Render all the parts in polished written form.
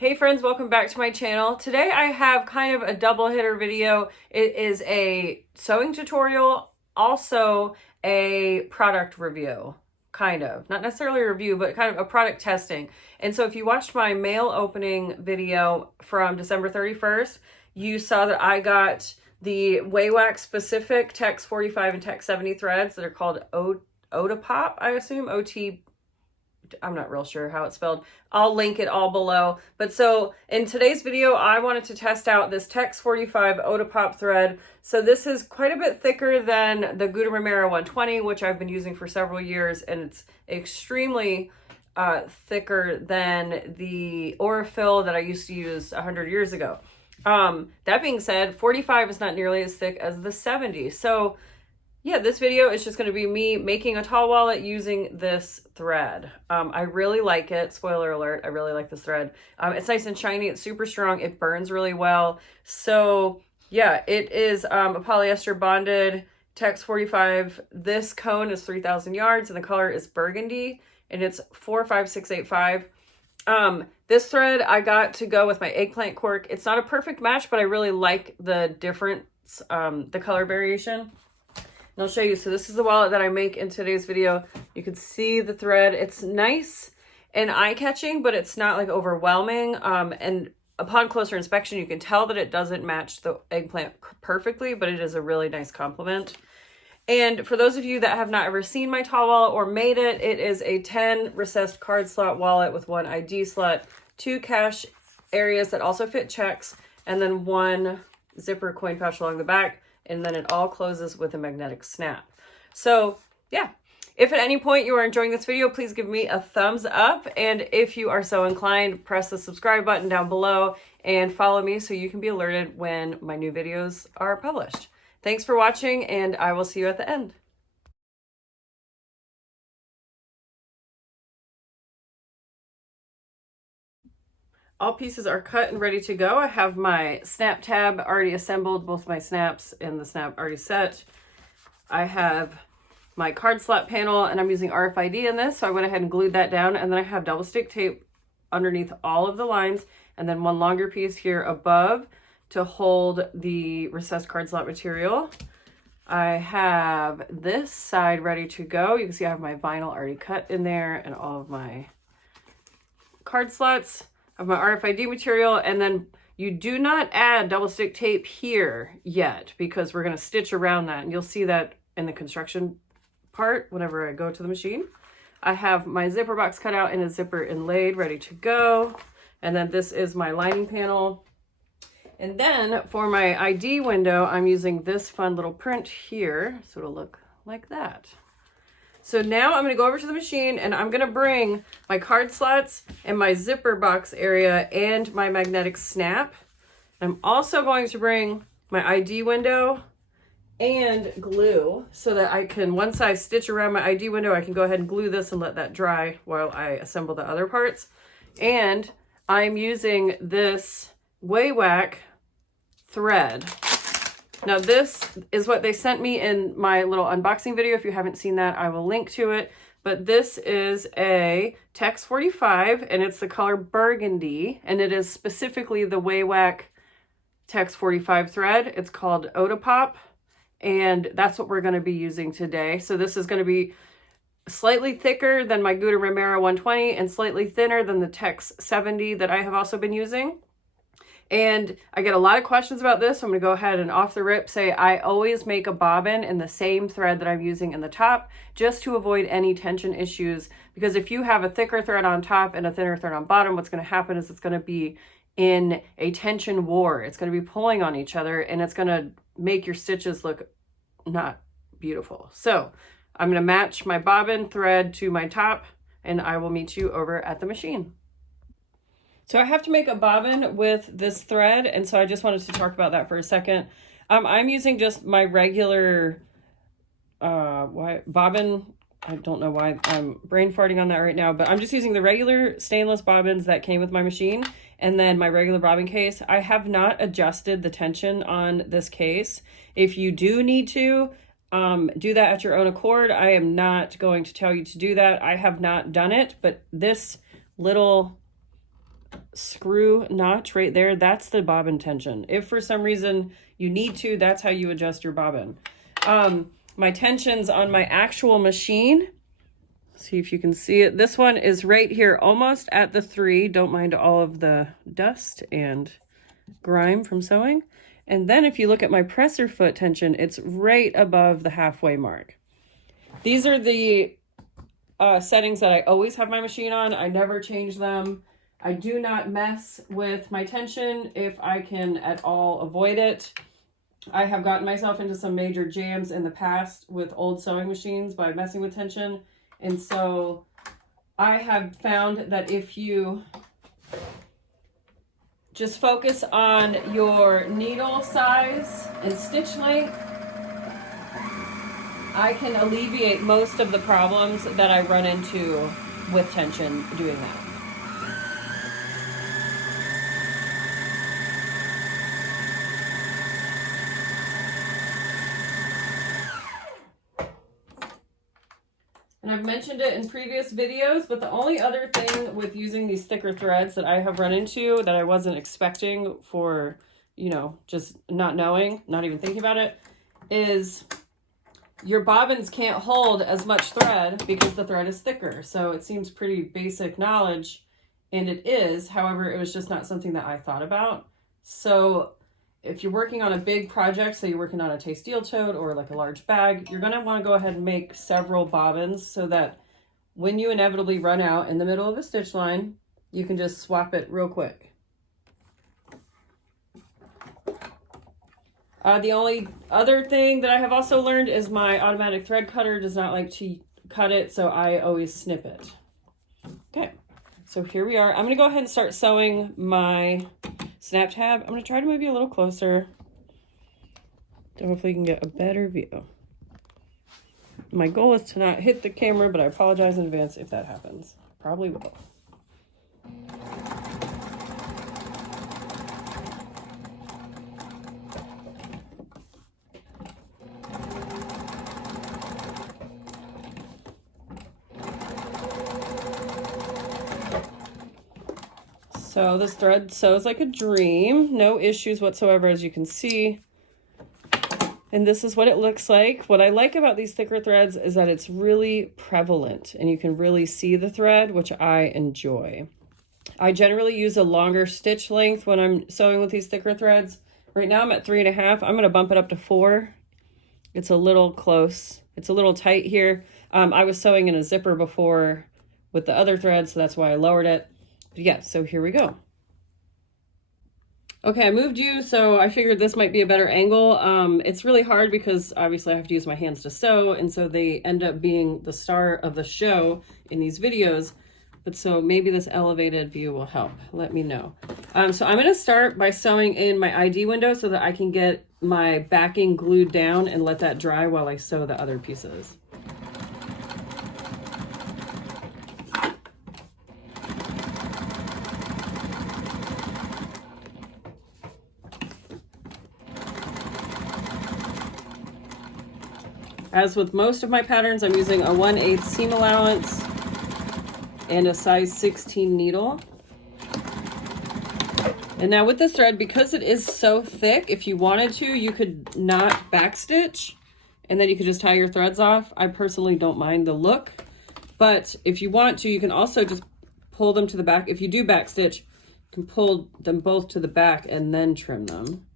Hey friends, welcome back to my channel. Today I have kind of a double hitter video. It is a sewing tutorial, also a product review, kind of. Not necessarily a review, but kind of a product testing. And so if you watched my mail opening video from December 31st, you saw that I got the Wawak specific Tex 45 and Tex 70 threads that are called Optipop, I assume, I'm not real sure how it's spelled. I'll link it all below. But so in today's video, I wanted to test out this Tex 45 Optipop thread. So this is quite a bit thicker than the Gouda 120, which I've been using for several years. And it's extremely thicker than the Aurifil that I used to use 100 years ago. That being said, 45 is not nearly as thick as the 70. So yeah, this video is just going to be me making a tall wallet using this thread. I really like it. Spoiler alert, I really like this thread. It's nice and shiny. It's super strong. It burns really well. So yeah, it is a polyester bonded Tex 45. This cone is 3,000 yards and the color is burgundy and it's 45685. This thread I got to go with my eggplant cork. It's not a perfect match, but I really like the difference, the color variation. And I'll show you. So this is the wallet that I make in today's video. You can see the thread. It's nice and eye-catching, but it's not like overwhelming. And upon closer inspection, you can tell that it doesn't match the eggplant perfectly, but it is a really nice complement. And for those of you that have not ever seen my tall wallet or made it, it is a 10 recessed card slot wallet with one ID slot, 2 cash areas that also fit checks, and then 1 zipper coin pouch along the back. And then it all closes with a magnetic snap. So yeah, if at any point you are enjoying this video, please give me a thumbs up. And if you are so inclined, press the subscribe button down below and follow me so you can be alerted when my new videos are published. Thanks for watching, and I will see you at the end. All pieces are cut and ready to go. I have my snap tab already assembled, both my snaps and the snap already set. I have my card slot panel and I'm using RFID in this, so I went ahead and glued that down, and then I have double stick tape underneath all of the lines and then one longer piece here above to hold the recessed card slot material. I have this side ready to go. You can see I have my vinyl already cut in there and all of my card slots of my RFID material. And then you do not add double stick tape here yet because we're going to stitch around that, and you'll see that in the construction part whenever I go to the machine. I have my zipper box cut out and a zipper inlaid ready to go, and then this is my lining panel. And then for my ID window, I'm using this fun little print here, so it'll look like that. So now I'm going to go over to the machine and I'm going to bring my card slots and my zipper box area and my magnetic snap. I'm also going to bring my ID window and glue so that I can, once I stitch around my ID window, I can go ahead and glue this and let that dry while I assemble the other parts. And I'm using this Wawak thread. Now this is what they sent me in my little unboxing video. If you haven't seen that, I will link to it. But this is a Tex 45 and it's the color burgundy, and it is specifically the Wawak Tex 45 thread. It's called Optipop, and that's what we're going to be using today. So this is going to be slightly thicker than my Gouda 120 and slightly thinner than the Tex 70 that I have also been using. And I get a lot of questions about this, so I'm going to go ahead and off the rip say I always make a bobbin in the same thread that I'm using in the top, just to avoid any tension issues. Because if you have a thicker thread on top and a thinner thread on bottom, what's going to happen is it's going to be in a tension war. It's going to be pulling on each other, and it's going to make your stitches look not beautiful. So I'm going to match my bobbin thread to my top, and I will meet you over at the machine. So I have to make a bobbin with this thread, and so I just wanted to talk about that for a second. I'm using just my regular bobbin. I don't know why I'm brain farting on that right now, but I'm just using the regular stainless bobbins that came with my machine, and then my regular bobbin case. I have not adjusted the tension on this case. If you do need to do that at your own accord, I am not going to tell you to do that. I have not done it, but this little screw notch right there, that's the bobbin tension. If for some reason you need to, that's how you adjust your bobbin. My tensions on my actual machine, see if you can see it. This one is right here, almost at the 3. Don't mind all of the dust and grime from sewing. And then if you look at my presser foot tension, it's right above the halfway mark. These are the settings that I always have my machine on. I never change them. I do not mess with my tension if I can at all avoid it. I have gotten myself into some major jams in the past with old sewing machines by messing with tension. And so I have found that if you just focus on your needle size and stitch length, I can alleviate most of the problems that I run into with tension doing that. And I've mentioned it in previous videos, but the only other thing with using these thicker threads that I have run into that I wasn't expecting for, you know, just not knowing, not even thinking about it, is your bobbins can't hold as much thread because the thread is thicker. So it seems pretty basic knowledge, and it is. However, it was just not something that I thought about. So if you're working on a big project, so you're working on a steel tote or like a large bag, you're going to want to go ahead and make several bobbins so that when you inevitably run out in the middle of a stitch line, you can just swap it real quick. The only other thing that I have also learned is my automatic thread cutter does not like to cut it, so I always snip it. Okay, so here we are. I'm going to go ahead and start sewing my snap tab. I'm going to try to move you a little closer so hopefully you can get a better view. My goal is to not hit the camera, but I apologize in advance if that happens. Probably will. So this thread sews like a dream, no issues whatsoever, as you can see. And this is what it looks like. What I like about these thicker threads is that it's really prevalent and you can really see the thread, which I enjoy. I generally use a longer stitch length when I'm sewing with these thicker threads. Right now I'm at 3.5. I'm going to bump it up to 4. It's a little close. It's a little tight here. I was sewing in a zipper before with the other threads, so that's why I lowered it. But yeah, so here we go. Okay, I moved you, so I figured this might be a better angle. It's really hard because obviously I have to use my hands to sew, and so they end up being the star of the show in these videos. But so maybe this elevated view will help. Let me know. So I'm gonna start by sewing in my ID window so that I can get my backing glued down and let that dry while I sew the other pieces. As with most of my patterns, I'm using a 1/8 seam allowance and a size 16 needle. And now with this thread, because it is so thick, if you wanted to, you could not backstitch and then you could just tie your threads off. I personally don't mind the look, but if you want to, you can also just pull them to the back. If you do backstitch, you can pull them both to the back and then trim them.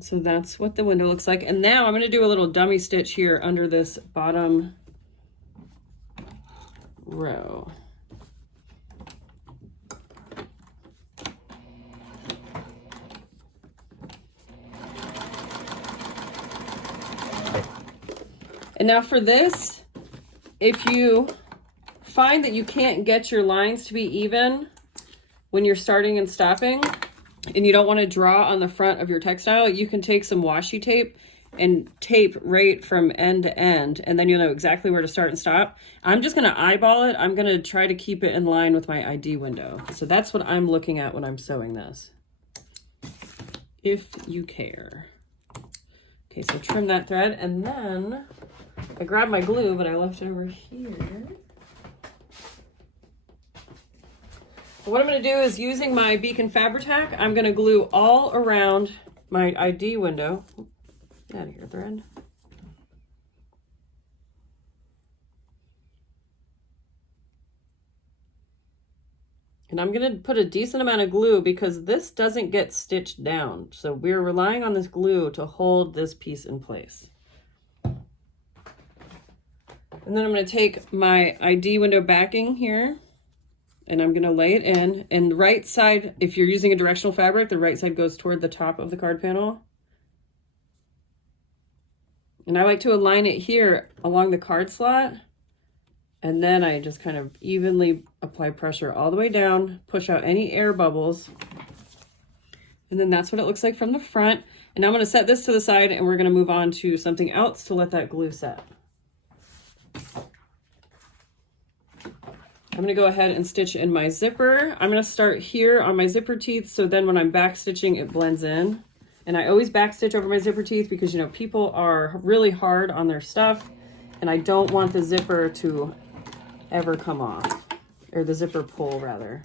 So that's what the window looks like. And now I'm going to do a little dummy stitch here under this bottom row. And now for this, if you find that you can't get your lines to be even when you're starting and stopping, and you don't want to draw on the front of your textile, you can take some washi tape and tape right from end to end, and then you'll know exactly where to start and stop. I'm just going to eyeball it. I'm going to try to keep it in line with my ID window. So that's what I'm looking at when I'm sewing this, if you care. Okay, so trim that thread, and then I grabbed my glue, but I left it over here. What I'm going to do is, using my Beacon Fabri-Tac, I'm going to glue all around my ID window. Get out of here, thread. And I'm going to put a decent amount of glue because this doesn't get stitched down. So we're relying on this glue to hold this piece in place. And then I'm going to take my ID window backing here, and I'm going to lay it in. And the right side, if you're using a directional fabric, the right side goes toward the top of the card panel. And I like to align it here along the card slot. And then I just kind of evenly apply pressure all the way down, push out any air bubbles. And then that's what it looks like from the front. And now I'm going to set this to the side, and we're going to move on to something else to let that glue set. I'm going to go ahead and stitch in my zipper. I'm going to start here on my zipper teeth, so then when I'm back stitching, it blends in. And I always back stitch over my zipper teeth because, you know, people are really hard on their stuff, and I don't want the zipper to ever come off, or the zipper pull rather.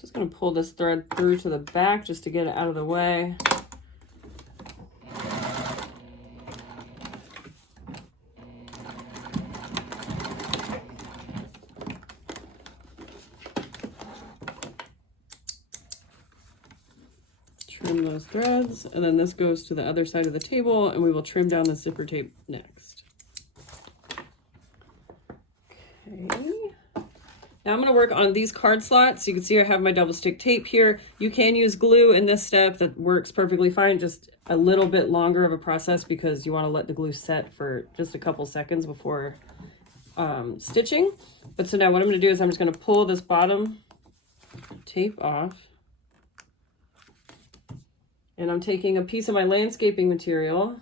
Just going to pull this thread through to the back just to get it out of the way. Trim those threads, and then this goes to the other side of the table, and we will trim down the zipper tape next. Okay. Now I'm going to work on these card slots. You can see I have my double stick tape here. You can use glue in this step. That works perfectly fine. Just a little bit longer of a process because you want to let the glue set for just a couple seconds before stitching. But so now what I'm going to do is I'm just going to pull this bottom tape off. And I'm taking a piece of my landscaping material,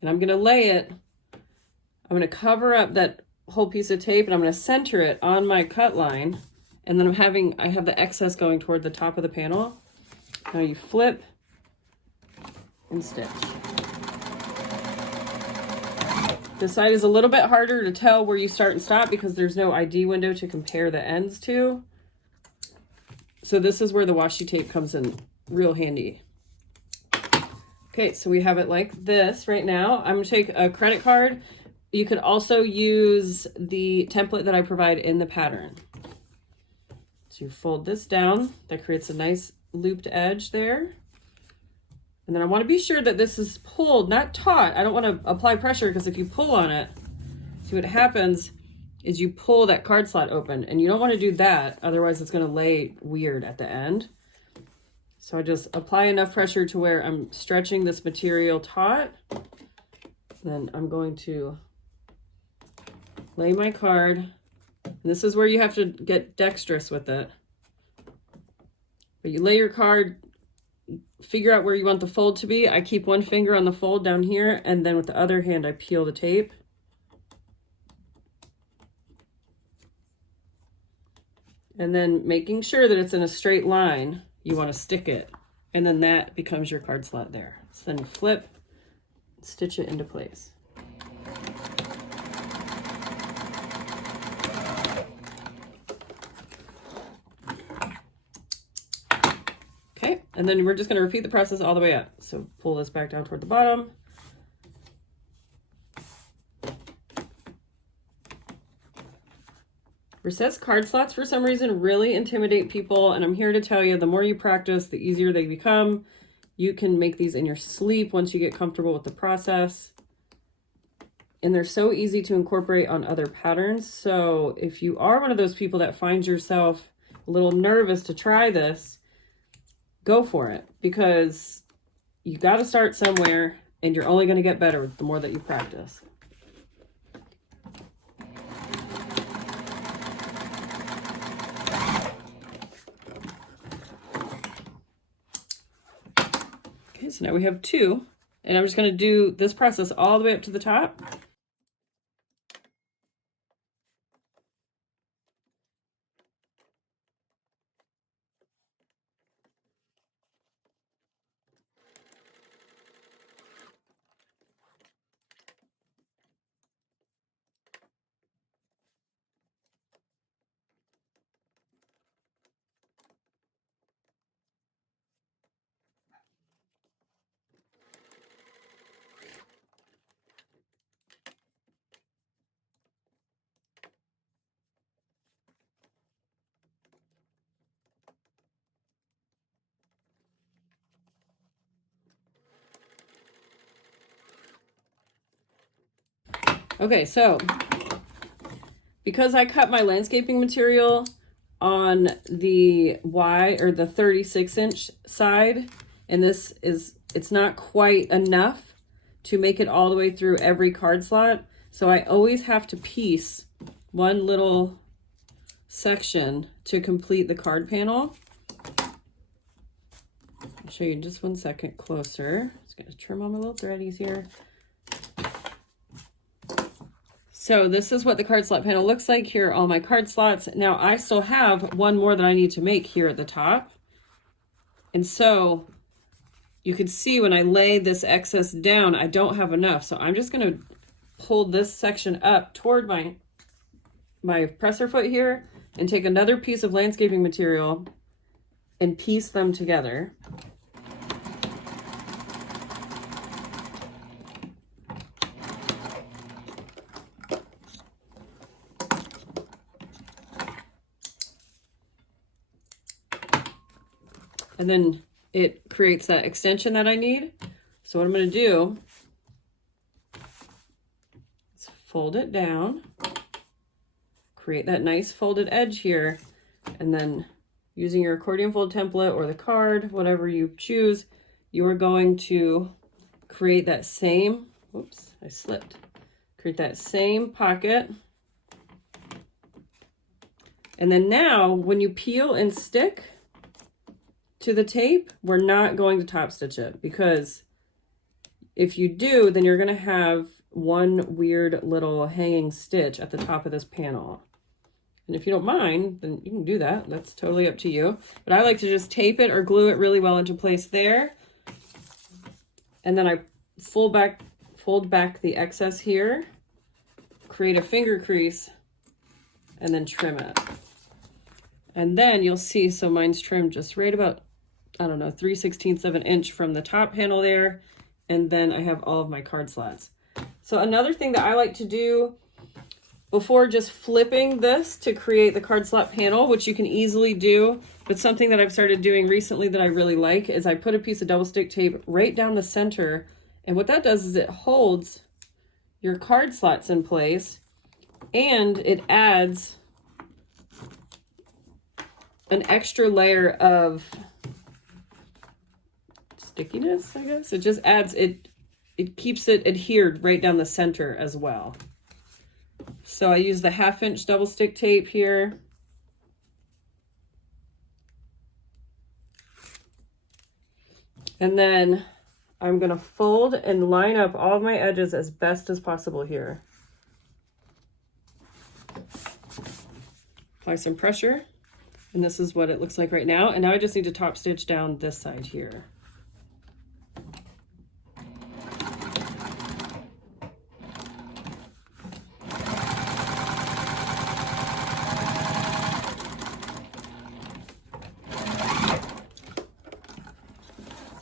and I'm going to lay it. I'm going to cover up that whole piece of tape, and I'm going to center it on my cut line, and then I have the excess going toward the top of the panel. Now you flip and stitch. This side is a little bit harder to tell where you start and stop because there's no ID window to compare the ends to. So this is where the washi tape comes in real handy. Okay, so we have it like this right now. I'm going to take a credit card. You could also use the template that I provide in the pattern. So you fold this down. That creates a nice looped edge there. And then I want to be sure that this is pulled, not taut. I don't want to apply pressure because if you pull on it, see what happens is you pull that card slot open, and you don't want to do that. Otherwise it's going to lay weird at the end. So I just apply enough pressure to where I'm stretching this material taut. Then I'm going to lay my card. And this is where you have to get dexterous with it. But you lay your card, figure out where you want the fold to be. I keep one finger on the fold down here, and then with the other hand I peel the tape. And then making sure that it's in a straight line, you want to stick it. And then that becomes your card slot there. So then you flip, stitch it into place. Okay, and then we're just going to repeat the process all the way up. So pull this back down toward the bottom. Recessed card slots, for some reason, really intimidate people, and I'm here to tell you, the more you practice, the easier they become. You can make these in your sleep once you get comfortable with the process. And they're so easy to incorporate on other patterns. So if you are one of those people that finds yourself a little nervous to try this, go for it, because you got to start somewhere, and you're only going to get better the more that you practice. so now we have 2, and I'm just going to do this process all the way up to the top. Okay, so because I cut my landscaping material on the Y or the 36-inch side, and it's not quite enough to make it all the way through every card slot. So I always have to piece one little section to complete the card panel. I'll show you in just 1 second closer. Just gonna trim all my little threadies here. So this is what the card slot panel looks like. Here are all my card slots. Now I still have one more that I need to make here at the top. And so you can see when I lay this excess down, I don't have enough. So I'm just gonna pull this section up toward my presser foot here and take another piece of landscaping material and piece them together. And then it creates that extension that I need. So what I'm going to do is fold it down, create that nice folded edge here, and then using your accordion fold template or the card, whatever you choose, you are going to create that same, whoops, I slipped, create that same pocket. And then now when you peel and stick to the tape, we're not going to top stitch it, because if you do, then you're going to have one weird little hanging stitch at the top of this panel. And if you don't mind, then you can do that. That's totally up to you. But I like to just tape it or glue it really well into place there. And then I fold back the excess here, create a finger crease, and then trim it. And then you'll see, so mine's trimmed just right about, I don't know, 3/16 of an inch from the top panel there. And then I have all of my card slots. So another thing that I like to do before just flipping this to create the card slot panel, which you can easily do, but something that I've started doing recently that I really like, is I put a piece of double stick tape right down the center. And what that does is it holds your card slots in place, and it adds an extra layer of stickiness, I guess. It just adds, it keeps it adhered right down the center as well. So I use the 1/2 inch double stick tape here. And then I'm gonna fold and line up all of my edges as best as possible here. Apply some pressure, and this is what it looks like right now. And now I just need to top stitch down this side here.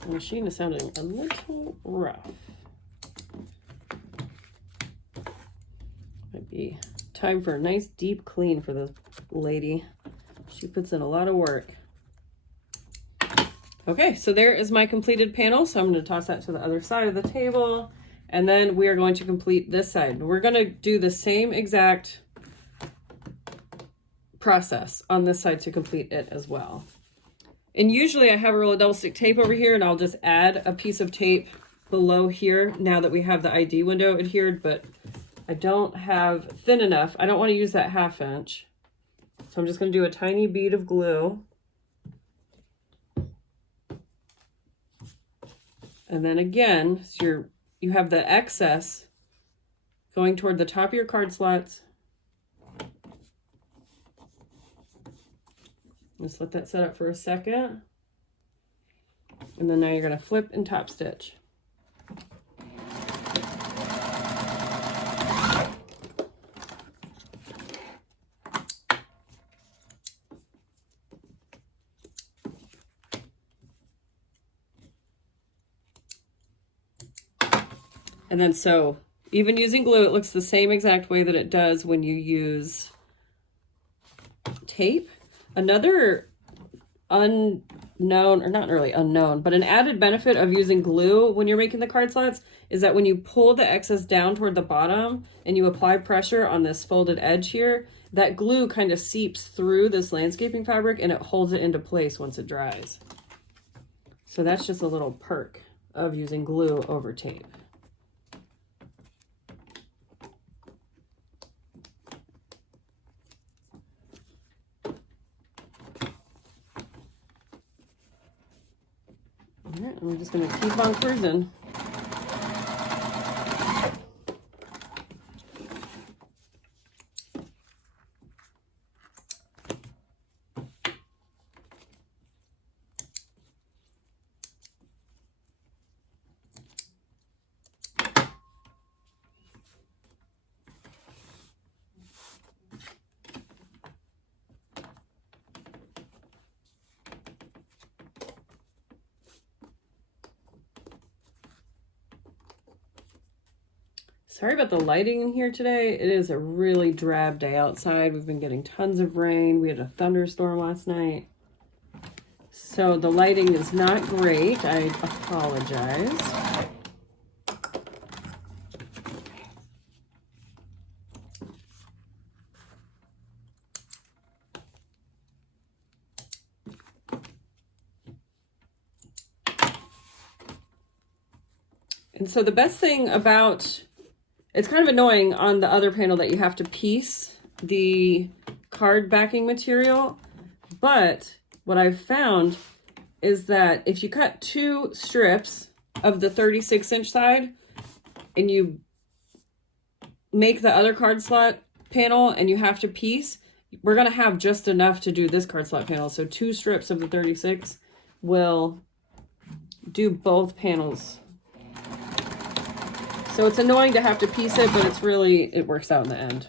The machine is sounding a little rough. Might be time for a nice deep clean for this lady. She puts in a lot of work. Okay, so there is my completed panel. So I'm going to toss that to the other side of the table. And then we are going to complete this side. We're going to do the same exact process on this side to complete it as well. And usually I have a roll of double stick tape over here, and I'll just add a piece of tape below here now that we have the ID window adhered, but I don't have thin enough. I don't want to use that 1/2 inch. So I'm just going to do a tiny bead of glue. And then again, so you have the excess going toward the top of your card slots. Just let that set up for a second. And then now you're going to flip and top stitch. And then so even using glue, it looks the same exact way that it does when you use tape. Another unknown, or not really unknown, but an added benefit of using glue when you're making the card slots is that when you pull the excess down toward the bottom and you apply pressure on this folded edge here, that glue kind of seeps through this landscaping fabric and it holds it into place once it dries. So that's just a little perk of using glue over tape. All right, and we're just going to keep on cruising. Sorry about the lighting in here today. It is a really drab day outside. We've been getting tons of rain. We had a thunderstorm last night. So the lighting is not great. I apologize. And so the best thing about, it's kind of annoying on the other panel that you have to piece the card backing material, but what I've found is that if you cut 2 strips of the 36-inch side and you make the other card slot panel and you have to piece, we're going to have just enough to do this card slot panel. So 2 strips of the 36 will do both panels. So it's annoying to have to piece it, but it's really, it works out in the end.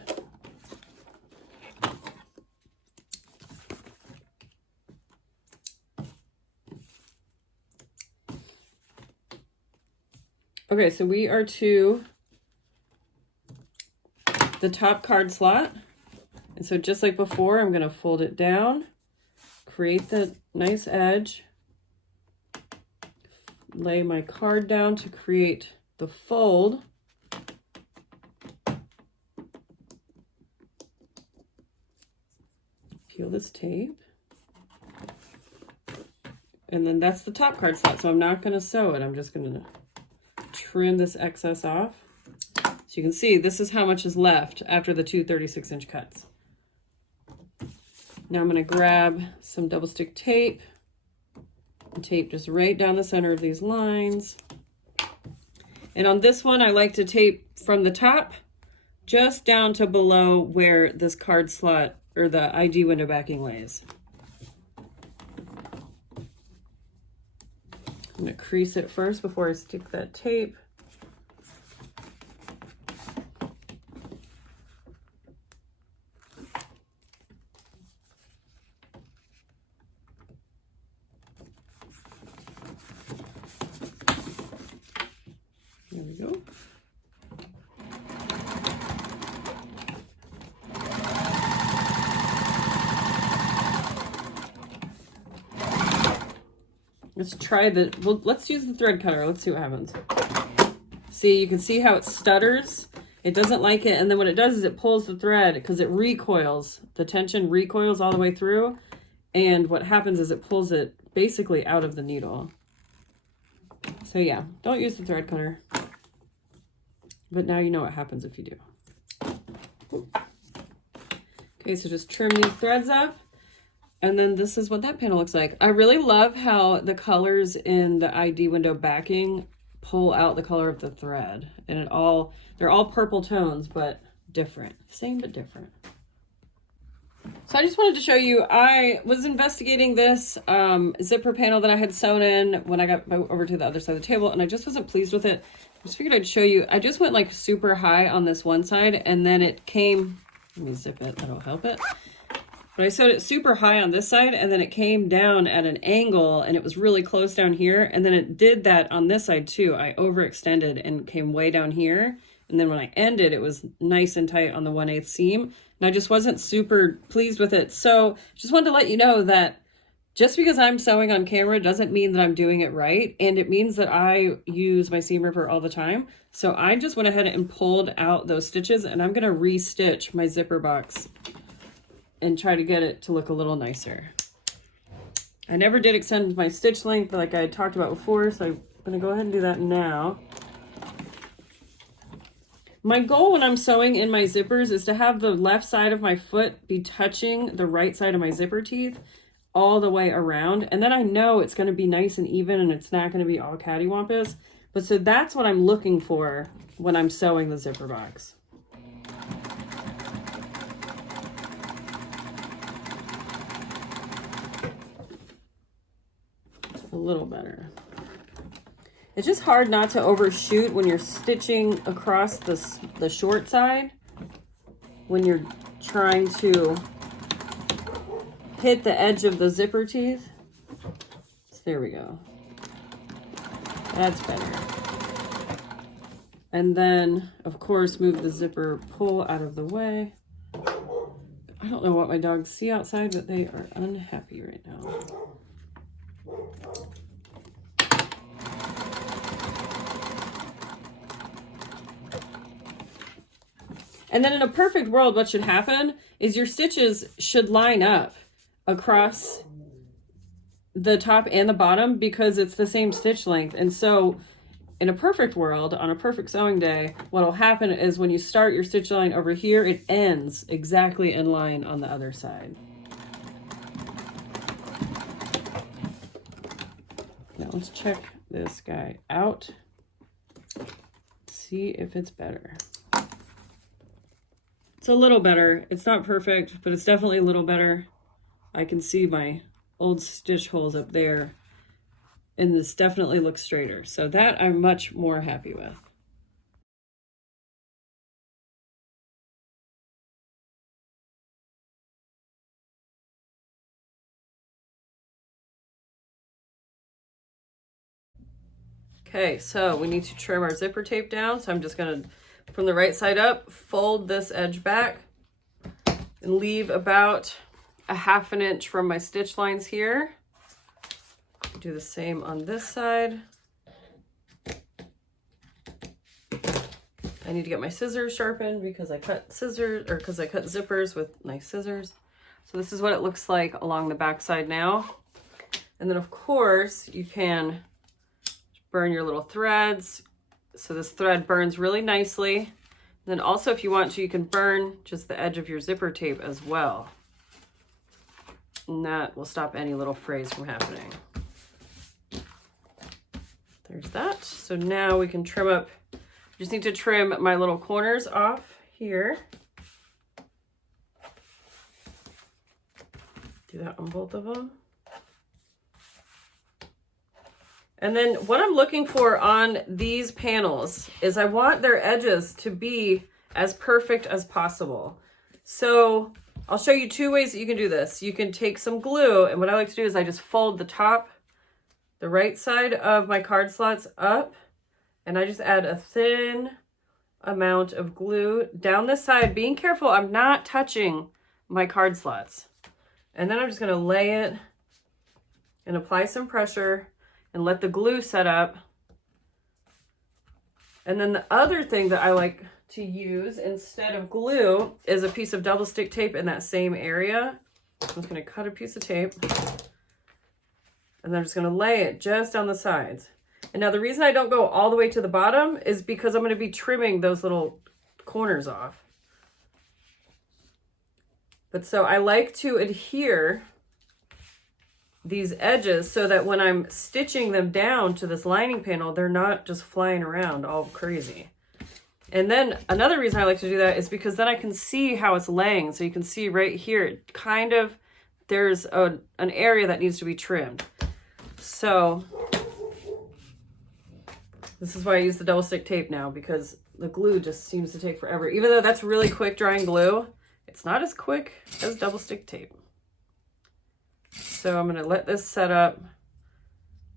Okay, so we are to the top card slot. And so just like before, I'm going to fold it down, create the nice edge, lay my card down to create the fold. Peel this tape. And then that's the top card slot. So I'm not going to sew it. I'm just going to trim this excess off. So you can see this is how much is left after the 2 36-inch cuts. Now I'm going to grab some double stick tape and tape just right down the center of these lines. And on this one, I like to tape from the top just down to below where this card slot or the ID window backing lays. I'm going to crease it first before I stick that tape. There we go. Let's try the, well, let's use the thread cutter. Let's see what happens. See, you can see how it stutters. It doesn't like it. And then what it does is it pulls the thread because it recoils. The tension recoils all the way through. And what happens is it pulls it basically out of the needle. So yeah, don't use the thread cutter. But now you know what happens if you do. Okay, so just trim these threads up. And then this is what that panel looks like. I really love how the colors in the ID window backing pull out the color of the thread. And they're all purple tones, but different. Same, but different. So I just wanted to show you, I was investigating this zipper panel that I had sewn in when I got over to the other side of the table, and I just wasn't pleased with it. I just figured I'd show you. I just went like super high on this one side, and then it came, let me zip it, that'll help it. But I sewed it super high on this side, and then it came down at an angle, and it was really close down here, and then it did that on this side too. I overextended and came way down here, and then when I ended, it was nice and tight on the 1/8 seam, and I just wasn't super pleased with it. So just wanted to let you know that just because I'm sewing on camera doesn't mean that I'm doing it right, and it means that I use my seam ripper all the time. So I just went ahead and pulled out those stitches, and I'm gonna re-stitch my zipper box and try to get it to look a little nicer. I never did extend my stitch length like I had talked about before, so I'm gonna go ahead and do that now. My goal when I'm sewing in my zippers is to have the left side of my foot be touching the right side of my zipper teeth all the way around. And then I know it's gonna be nice and even and it's not gonna be all cattywampus. But so that's what I'm looking for when I'm sewing the zipper box. A little better. It's just hard not to overshoot when you're stitching across the short side, when you're trying to hit the edge of the zipper teeth. So there we go. That's better. And then, of course, move the zipper pull out of the way. I don't know what my dogs see outside, but they are unhappy right now. And then in a perfect world, what should happen is your stitches should line up across the top and the bottom because it's the same stitch length. And so in a perfect world, on a perfect sewing day, what will happen is when you start your stitch line over here, it ends exactly in line on the other side. Now let's check this guy out. See if it's better. It's a little better. It's not perfect, but it's definitely a little better. I can see my old stitch holes up there, and this definitely looks straighter. So that I'm much more happy with. Okay, so we need to trim our zipper tape down. So I'm just gonna, from the right side up, fold this edge back and leave about a 1/2 inch from my stitch lines here. Do the same on this side. I need to get my scissors sharpened because I cut zippers with nice scissors. So this is what it looks like along the back side now. And then of course you can burn your little threads. So this thread burns really nicely. And then also if you want to, you can burn just the edge of your zipper tape as well. And that will stop any little frays from happening. There's that. So now we can trim up. Just need to trim my little corners off here. Do that on both of them. And then what I'm looking for on these panels is I want their edges to be as perfect as possible. So I'll show you 2 ways that you can do this. You can take some glue, and what I like to do is I just fold the top, the right side of my card slots up, and I just add a thin amount of glue down this side, being careful I'm not touching my card slots. And then I'm just gonna lay it and apply some pressure and let the glue set up. And then the other thing that I like to use instead of glue is a piece of double stick tape in that same area. I'm just gonna cut a piece of tape and then I'm just gonna lay it just on the sides. And now the reason I don't go all the way to the bottom is because I'm gonna be trimming those little corners off. But so I like to adhere these edges so that when I'm stitching them down to this lining panel, they're not just flying around all crazy. And then another reason I like to do that is because then I can see how it's laying. So you can see right here, kind of, there's an area that needs to be trimmed. So this is why I use the double stick tape now, because the glue just seems to take forever. Even though that's really quick drying glue, it's not as quick as double stick tape. So I'm gonna let this set up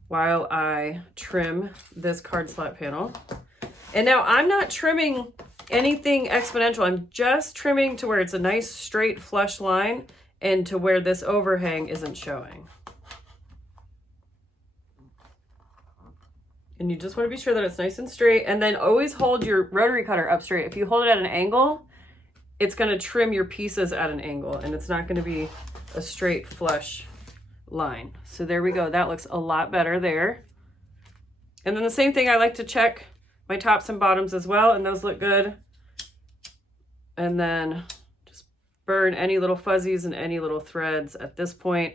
while I trim this card slot panel. And now I'm not trimming anything exponential. I'm just trimming to where it's a nice straight flush line and to where this overhang isn't showing. And you just want to be sure that it's nice and straight, and then always hold your rotary cutter up straight. If you hold it at an angle, it's going to trim your pieces at an angle, and it's not going to be a straight flush line. So there we go. That looks a lot better there. And then the same thing, I like to check my tops and bottoms as well, and those look good. And then just burn any little fuzzies and any little threads at this point.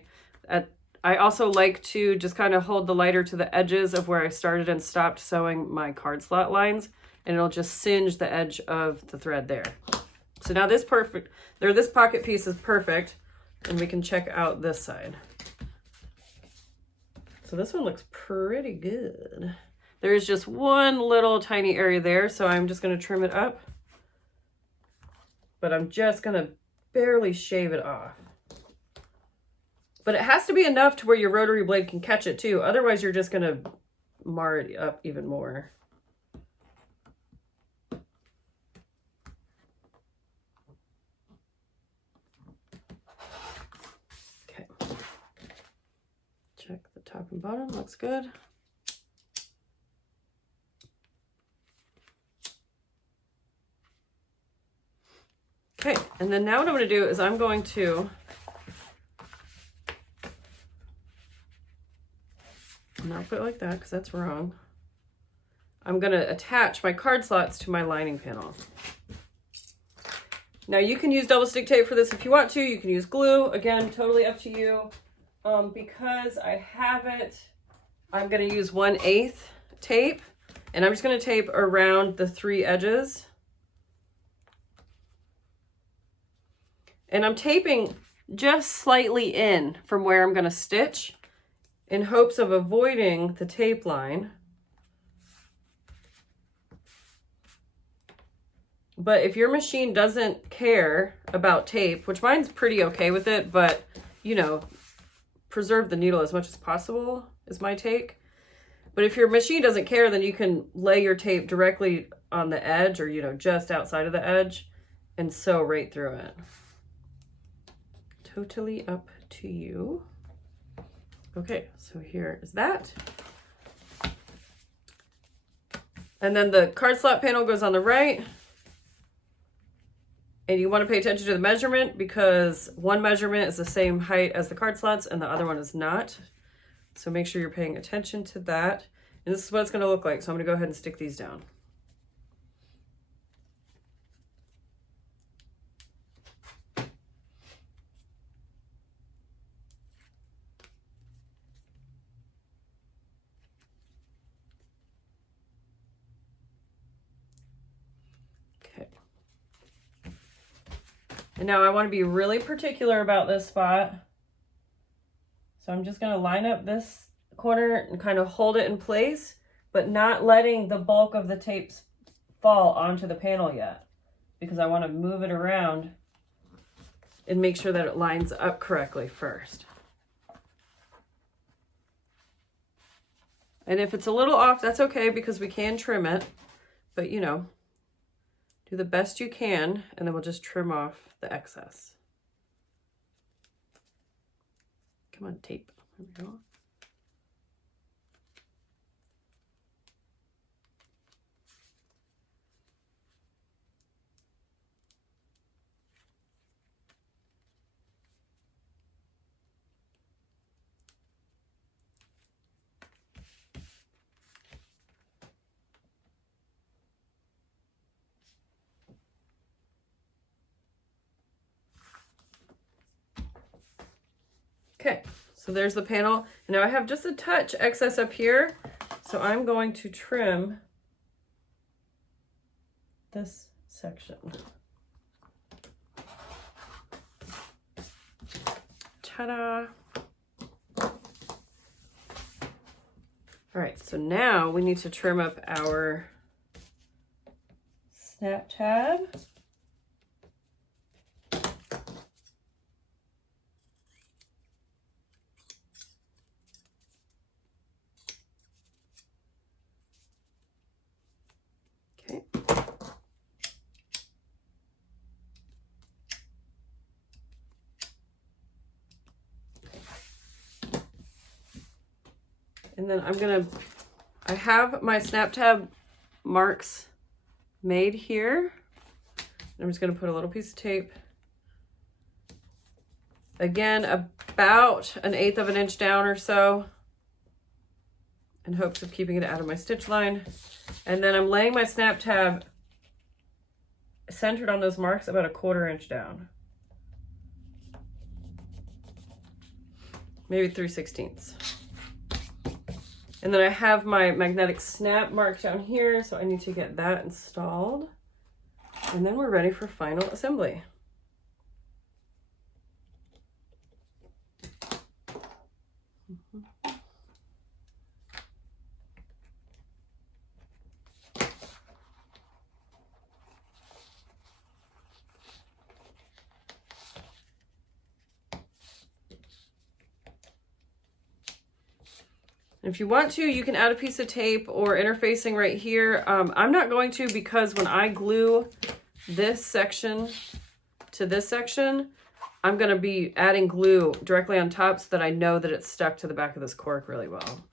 I also like to just kind of hold the lighter to the edges of where I started and stopped sewing my card slot lines, and it'll just singe the edge of the thread there. So now this pocket piece is perfect, and we can check out this side. So this one looks pretty good. There's just one little tiny area there, so I'm just going to trim it up. But I'm just going to barely shave it off. But it has to be enough to where your rotary blade can catch it too. Otherwise, you're just going to mar it up even more. Okay. Check the top and bottom. Looks good. Okay, and then now what I'm going to do is I'm going to not put it like that because that's wrong. I'm going to attach my card slots to my lining panel. Now you can use double stick tape for this if you want to. You can use glue. Again, totally up to you. Because I have it, I'm going to use 1/8 tape, and I'm just going to tape around the 3 edges. And I'm taping just slightly in from where I'm going to stitch in hopes of avoiding the tape line. But if your machine doesn't care about tape, which mine's pretty okay with it, but you know, preserve the needle as much as possible is my take. But if your machine doesn't care, then you can lay your tape directly on the edge, or you know, just outside of the edge, and sew right through it. Totally up to you. Okay, so here is that. And then the card slot panel goes on the right. And you want to pay attention to the measurement because one measurement is the same height as the card slots and the other one is not. So make sure you're paying attention to that. And this is what it's going to look like. So I'm going to go ahead and stick these down. And now I want to be really particular about this spot. So I'm just going to line up this corner and kind of hold it in place, but not letting the bulk of the tapes fall onto the panel yet, because I want to move it around and make sure that it lines up correctly first. And if it's a little off, that's okay, because we can trim it, but you know, do the best you can, and then we'll just trim off the excess. Come on, tape. There we go. Okay, So there's the panel. And now I have just a touch excess up here. So I'm going to trim this section. Ta-da! All right, so now we need to trim up our snap tab. Okay. And then I have my snap tab marks made here. I'm just gonna put a little piece of tape. Again, about 1/8 of an inch down or so, in hopes of keeping it out of my stitch line. And then I'm laying my snap tab centered on those marks about 1/4 inch down. Maybe 3/16. And then I have my magnetic snap marked down here, so I need to get that installed. And then we're ready for final assembly. If you want to, you can add a piece of tape or interfacing right here. I'm not going to, because when I glue this section to this section, I'm going to be adding glue directly on top so that I know that it's stuck to the back of this cork really well.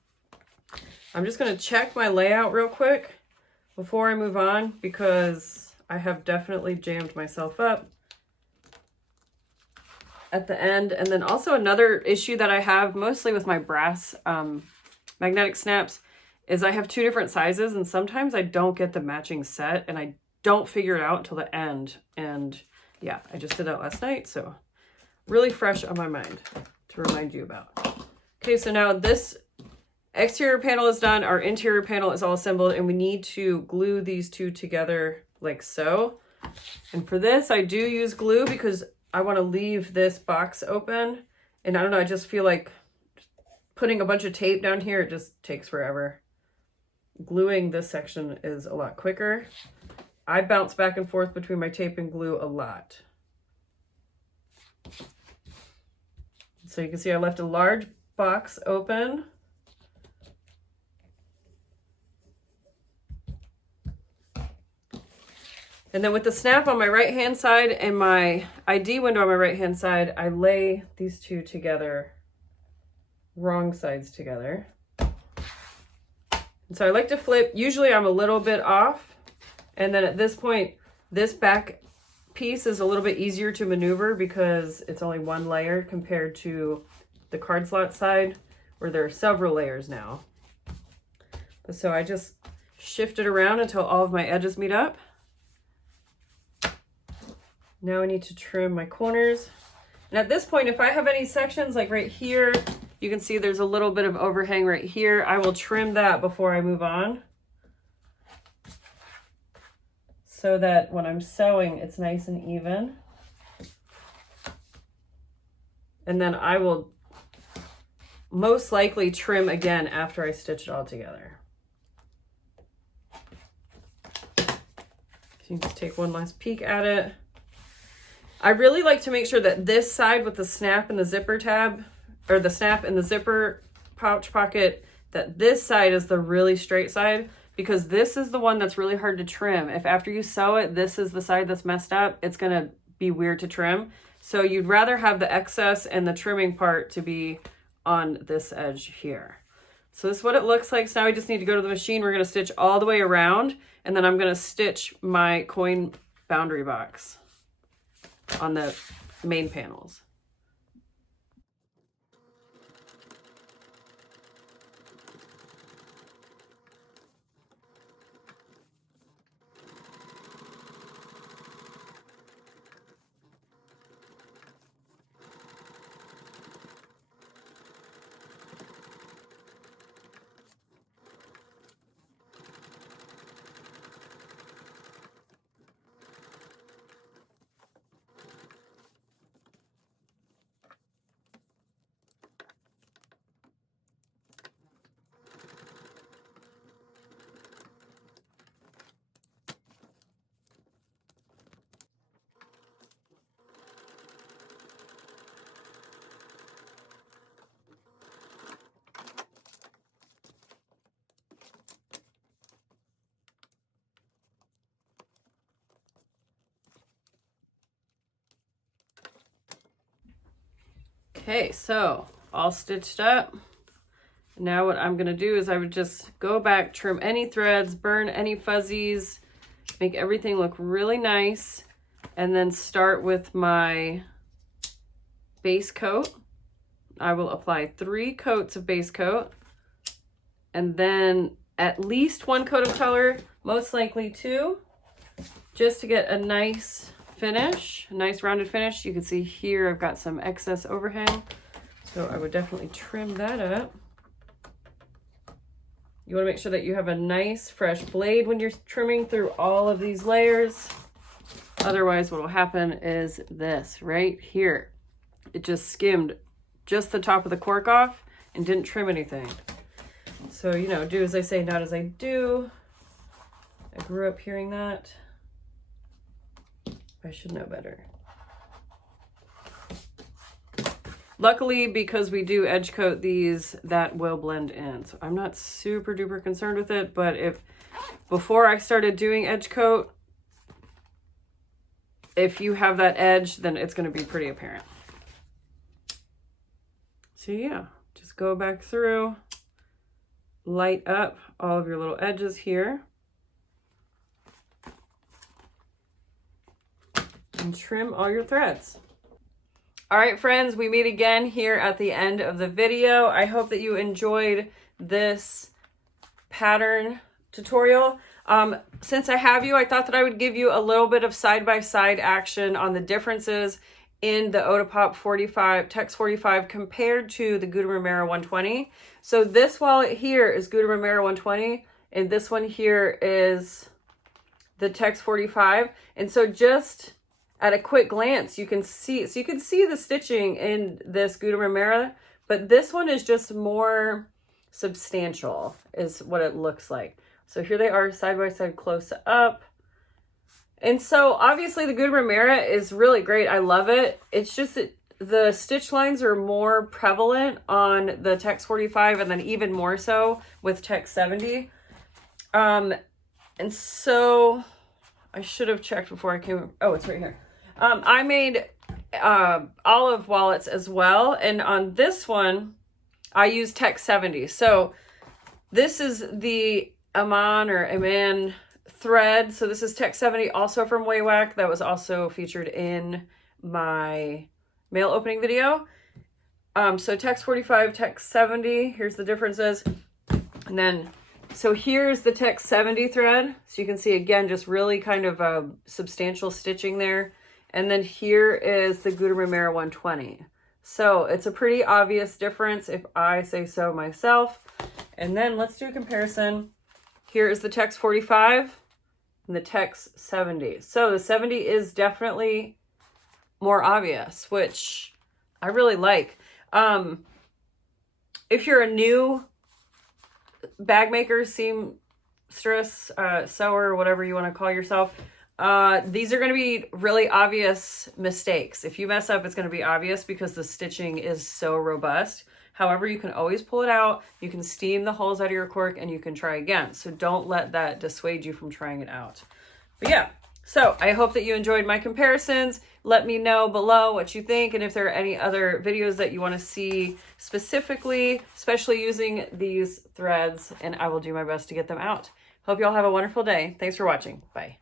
I'm just going to check my layout real quick before I move on, because I have definitely jammed myself up at the end. And then also another issue that I have mostly with my brass magnetic snaps is I have 2 different sizes, and sometimes I don't get the matching set and I don't figure it out until the end. And yeah, I just did that last night, so really fresh on my mind to remind you about. Okay, so now this exterior panel is done, our interior panel is all assembled, and we need to glue these 2 together like so. And for this, I do use glue because I want to leave this box open, and I don't know, I just feel like putting a bunch of tape down here, it just takes forever. Gluing this section is a lot quicker. I bounce back and forth between my tape and glue a lot. So you can see I left a large box open. And then with the snap on my right hand side and my ID window on my right hand side, I lay these 2 together, wrong sides together. And so I like to flip. Usually I'm a little bit off. And then at this point, this back piece is a little bit easier to maneuver because it's only 1 layer compared to the card slot side where there are several layers now. So I just shift it around until all of my edges meet up. Now I need to trim my corners. And at this point, if I have any sections like right here, you can see there's a little bit of overhang right here. I will trim that before I move on, so that when I'm sewing, it's nice and even. And then I will most likely trim again after I stitch it all together. So you can just take one last peek at it. I really like to make sure that this side with the snap and the zipper tab, or the snap and the zipper pouch pocket, that this side is the really straight side, because this is the one that's really hard to trim. If after you sew it, this is the side that's messed up, it's gonna be weird to trim. So you'd rather have the excess and the trimming part to be on this edge here. So this is what it looks like. So now we just need to go to the machine. We're gonna stitch all the way around, and then I'm gonna stitch my coin boundary box on the main panels. Okay, so all stitched up. Now what I'm gonna do is I would just go back, trim any threads, burn any fuzzies, make everything look really nice, and then start with my base coat. I will apply 3 coats of base coat, and then at least 1 coat of color, most likely 2, just to get a nice finish, a nice rounded finish. You can see here I've got some excess overhang, so I would definitely trim that up. You want to make sure that you have a nice fresh blade when you're trimming through all of these layers. Otherwise, what will happen is this right here. It just skimmed just the top of the cork off and didn't trim anything. So, you know, do as I say, not as I do. I grew up hearing that. I should know better. Luckily, because we do edge coat these, that will blend in. So I'm not super duper concerned with it, but if before I started doing edge coat, if you have that edge, then it's going to be pretty apparent. So yeah, just go back through, light up all of your little edges here, and trim all your threads. All right, friends, we meet again here at the end of the video. I hope that you enjoyed this pattern tutorial. Since I have you, I thought that I would give you a little bit of side-by-side action on the differences in the Optipop 45, Tex 45 compared to the Gudrun-Ramera 120. So this wallet here is Gudrun-Ramera 120, and this one here is the Tex 45. And so just at a quick glance, you can see, so you can see the stitching in this Gudrun-Ramera, but this one is just more substantial is what it looks like. So here they are side by side close up. And so obviously the Gudrun-Ramera is really great. I love it. It's just that the stitch lines are more prevalent on the Tex 45 and then even more so with Tex 70. And so I should have checked before I came. Oh, it's right here. I made olive wallets as well. And on this one, I used Tex 70. So this is the Aman thread. So this is Tex 70, also from Wawak. That was also featured in my mail opening video. So Tex 45, Tex 70, here's the differences. And then, so here's the Tex 70 thread. So you can see again, just really kind of substantial stitching there. And then here is the Gudrun-Ramera 120. So it's a pretty obvious difference if I say so myself. And then let's do a comparison. Here is the Tex 45 and the Tex 70. So the 70 is definitely more obvious, which I really like. If you're a new bag maker, seamstress, sewer, whatever you want to call yourself, these are going to be really obvious mistakes. If you mess up, it's going to be obvious because the stitching is so robust. However, you can always pull it out. You can steam the holes out of your cork and you can try again. So don't let that dissuade you from trying it out. But yeah, so I hope that you enjoyed my comparisons. Let me know below what you think and if there are any other videos that you want to see specifically, especially using these threads, and I will do my best to get them out. Hope you all have a wonderful day. Thanks for watching. Bye.